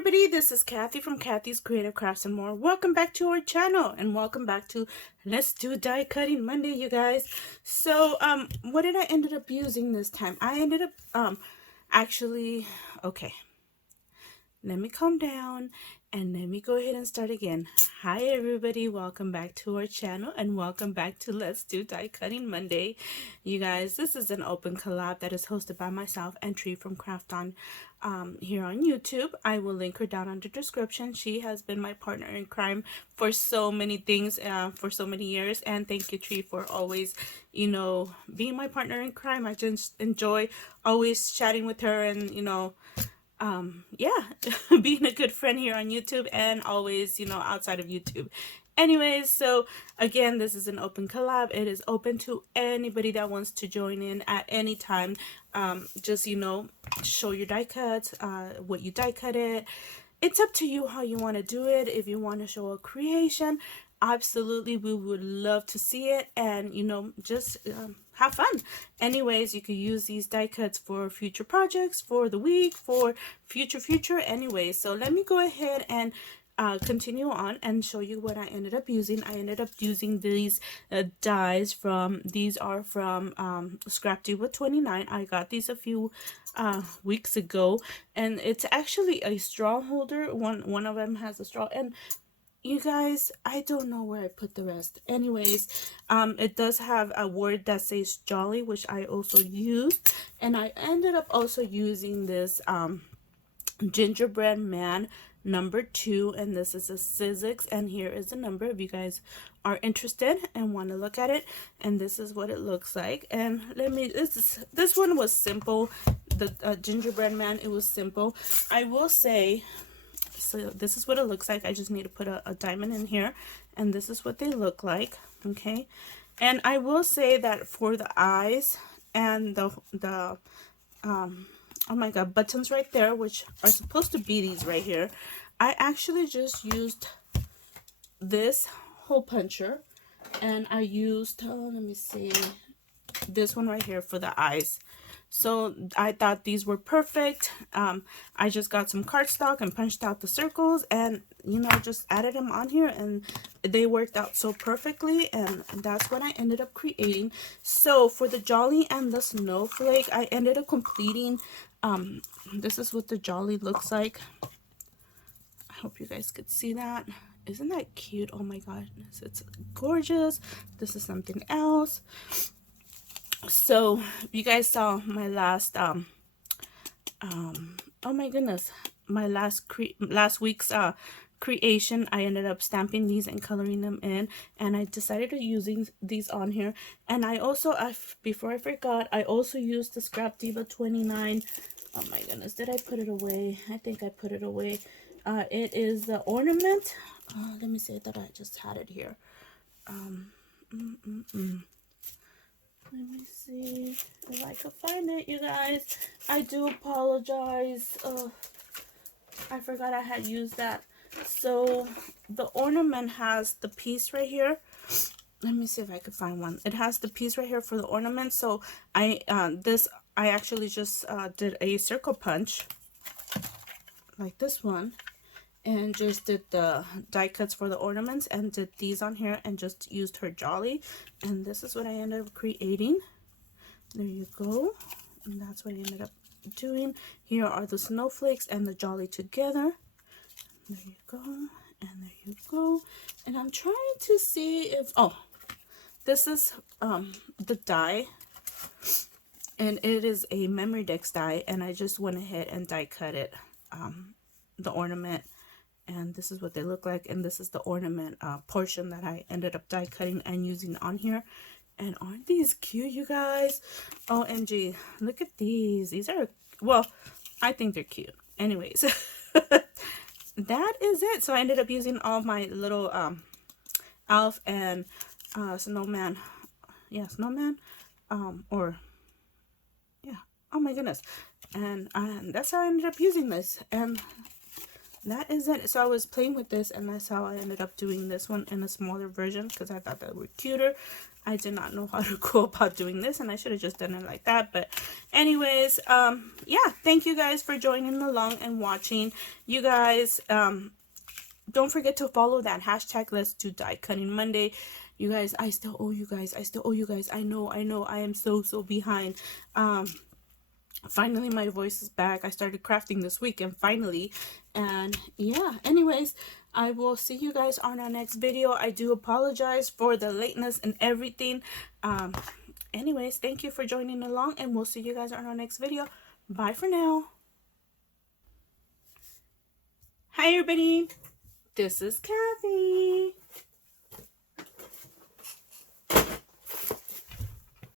everybody, this is Kathy from Kathy's Creative Crafts and More. Welcome back to our channel and welcome back to Let's Do Die Cutting Monday, you guys. So, what did I ended up using this time? I ended up, okay. Let me calm down and let me go ahead and start again. Hi everybody, welcome back to our channel and welcome back to Let's Do Die Cutting Monday. You guys, this is an open collab that is hosted by myself and Tree from Craft On here on YouTube. I will link her down in the description. She has been my partner in crime for so many things, for so many years, and thank you, Tree, for always, you know, being my partner in crime. I just enjoy always chatting with her and, you know, yeah, being a good friend here on YouTube and always, you know, outside of YouTube. Anyways, so again, this is an open collab. It is open to anybody that wants to join in at any time. Just, you know, show your die cuts, what you die cut it. It's up to you how you want to do it. If you want to show a creation, absolutely, we would love to see it, and you know, just have fun. Anyways, you could use these die cuts for future projects, for the week, for future anyways. So let me go ahead and continue on and show you what I ended up using. I ended up using these dies from, these are from Scrap Diva 29. I got these a few weeks ago, and it's actually a straw holder. One of them has a straw, and you guys, I don't know where I put the rest. Anyways, it does have a word that says jolly, which I also used, and I ended up also using this gingerbread man number 2, and this is a Sizzix, and here is the number if you guys are interested and want to look at it. And this is what it looks like. And let me, this one was simple. The gingerbread man, it was simple. I will say, so this is what it looks like. I just need to put a diamond in here, and this is what they look like. Okay, and I will say that for the eyes and the oh my god, buttons right there, which are supposed to be these right here, I actually just used this hole puncher, and I used let me see, this one right here for the eyes. So I thought these were perfect. I just got some cardstock and punched out the circles, and you know, just added them on here, and they worked out so perfectly, and that's what I ended up creating. So for the jolly and the snowflake, I ended up completing, this is what the jolly looks like. I hope you guys could see that. Isn't that cute? Oh my goodness, it's gorgeous. This is something else. So you guys saw my last oh my goodness, my last week's creation. I ended up stamping these and coloring them in, and I decided to use these on here. And I also, before I forgot, I also used the Scrap Diva 29. Oh my goodness, did I put it away? I think I put it away. It is the ornament. Let me see, I thought I just had it here. Let me see if I could find it, you guys. I do apologize. I forgot I had used that. So the ornament has the piece right here. Let me see if I could find one. It has the piece right here for the ornament. So I actually just did a circle punch like this one, and just did the die cuts for the ornaments and did these on here and just used her jolly, and this is what I ended up creating. There you go, and that's what I ended up doing. Here are the snowflakes and the jolly together. There you go, and there you go. And I'm trying to see if, oh, this is the die, and it is a memory dex die, and I just went ahead and die cut it, the ornament. And this is what they look like, and this is the ornament portion that I ended up die cutting and using on here. And aren't these cute, you guys? OMG, look at these. These are, well, I think they're cute. Anyways, that is it. So I ended up using all my little elf and snowman, yeah, snowman, or yeah, oh my goodness. And that's how I ended up using this, and that is it. So I was playing with this, and that's how I ended up doing this one in a smaller version, because I thought that were cuter. I did not know how to go about doing this, and I should have just done it like that. But anyways, yeah, thank you guys for joining along and watching. You guys, don't forget to follow that hashtag Let's Do Die Cutting Monday. You guys, I still owe you guys. I know. I am so behind. Finally my voice is back. I started crafting this weekend finally, and yeah, anyways, I will see you guys on our next video. I do apologize for the lateness and everything. Anyways, thank you for joining along, and we'll see you guys on our next video. Bye for now. Hi everybody, this is Kathy.